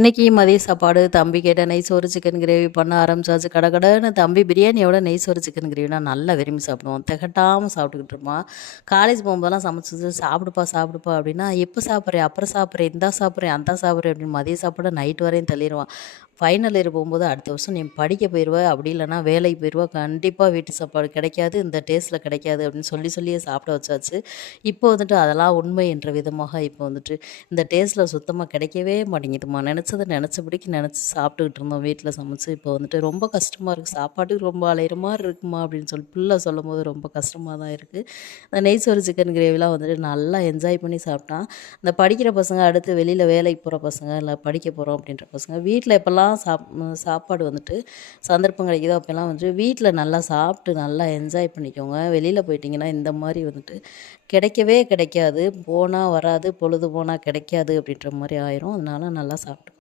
இன்னைக்கு மதிய சாப்பாடு தம்பி கேட்ட நெய் சோறு சிக்கன் கிரேவி பண்ண ஆரம்பிச்சாச்சு. கடகடன்னு தம்பி பிரியாணியோட நெய் சோறு சிக்கன் கிரேவினா நல்லா விரும்பி சாப்பிடுவோம். திகட்டாமல் சாப்பிட்டுக்கிட்டு இருப்பான். காலேஜ் போகும்போதெல்லாம் சமைச்சு சாப்பிடுப்பா சாப்பிடுப்பா அப்படின்னா, எப்போ சாப்பிட்றேன், அப்புறம் சாப்பிட்றேன், இந்தா சாப்பிட்றேன், அந்த சாப்பிட்றேன் அப்படின்னு மதிய சாப்பாடு நைட் வரையும் தள்ளிடுவான். ஃபைனல் இயர் போகும்போது அடுத்த வருஷம் நீ படிக்க போயிடுவ, அப்படி இல்லைன்னா வேலைக்கு போயிடுவ, கண்டிப்பாக வீட்டு சாப்பாடு கிடைக்காது, இந்த டேஸ்ட்டில் கிடைக்காது அப்படின்னு சொல்லியே சாப்பிட வச்சாச்சு. இப்போ வந்துட்டு அதெல்லாம் உண்மை என்ற விதமாக இப்போ வந்துட்டு இந்த டேஸ்ட்டில் சுத்தமாக கிடைக்கவே மாட்டேங்குதும்மா. நினச்சத நினச்சபடிக்கு நினச்சி சாப்பிட்டுக்கிட்டு இருந்தோம் வீட்டில் சமைச்சு. இப்போ வந்துட்டு ரொம்ப கஷ்டமாக இருக்குது. சாப்பாட்டுக்கு ரொம்ப அலையிற மாதிரி இருக்குமா அப்படின்னு சொல்லி பிள்ளை சொல்லும்போது ரொம்ப கஷ்டமாக தான் இருக்குது. இந்த நெய் சோறு சிக்கன் கிரேவிலாம் வந்துட்டு நல்லா என்ஜாய் பண்ணி சாப்பிட்டான். இந்த படிக்கிற பசங்க, அடுத்து வெளியில் வேலைக்கு போகிற பசங்க, இல்லை படிக்க போகிறோம் அப்படின்ற பசங்க வீட்டில் எப்போல்லாம் சாப்பாடு வந்துட்டு சந்தர்ப்பம் கிடைக்குதோ அப்போல்லாம் வந்துட்டு வீட்டில் நல்லா சாப்பிட்டு நல்லா என்ஜாய் பண்ணிக்கோங்க. வெளியில் போயிட்டிங்கன்னா இந்த மாதிரி வந்துட்டு கிடைக்கவே கிடைக்காது. போனால் வராது, பொழுது போனால் கிடைக்காது அப்படின்ற மாதிரி ஆயிரும். அதனால நல்லா சாப்பிட்டு